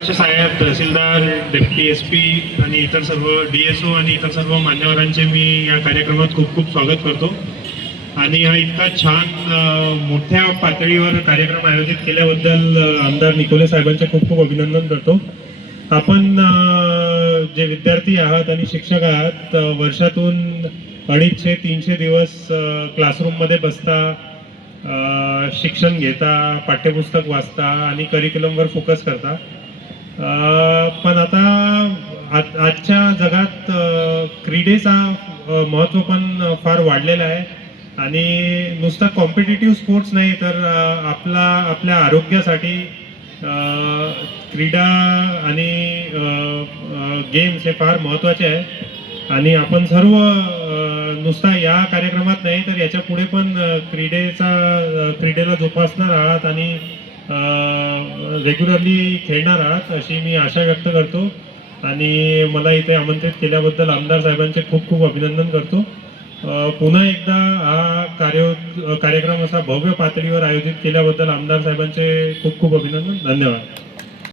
साहेब तहसीलदार deputy S P आणि इतर सर्व डी एस ओ आणि इतर सर्व मान्यवरांचे मी या कार्यक्रमात खूप खूप स्वागत करतो. आणि हा इतका छान मोठ्या पातळीवर कार्यक्रम आयोजित केल्याबद्दल आमदार निकोले साहेबांचे खूप खूप अभिनंदन करतो. आपण जे विद्यार्थी आहात आणि शिक्षक आहात वर्षातून अडीचशे तीनशे दिवस क्लासरूममध्ये बसता शिक्षण घेता पाठ्यपुस्तक वाचता आणि करिक्युलमवर फोकस करता. पण आता आज- आजच्या जगात क्रीडेचा महत्त्व पण फार वाढलेलं आहे. आणि नुसता कॉम्पिटेटिव्ह स्पोर्ट्स नाही तर आपला आपल्या आरोग्यासाठी क्रीडा आणि गेम्स हे फार महत्त्वाचे आहे आणि आपण सर्व नुसता या कार्यक्रमात नाही तर याच्यापुढे पण क्रीडेचा क्रीडेला जोपासणार आहात आणि रेग्युलरली खेळणार आहात अशी मी आशा व्यक्त करतो. आणि मला इथे आमंत्रित केल्याबद्दल आमदार साहेबांचे खूप खूप अभिनंदन करतो. पुन्हा एकदा हा कार्य कार्यक्रम असा भव्य पातळीवर आयोजित केल्याबद्दल आमदार साहेबांचे खूप खूप अभिनंदन. धन्यवाद.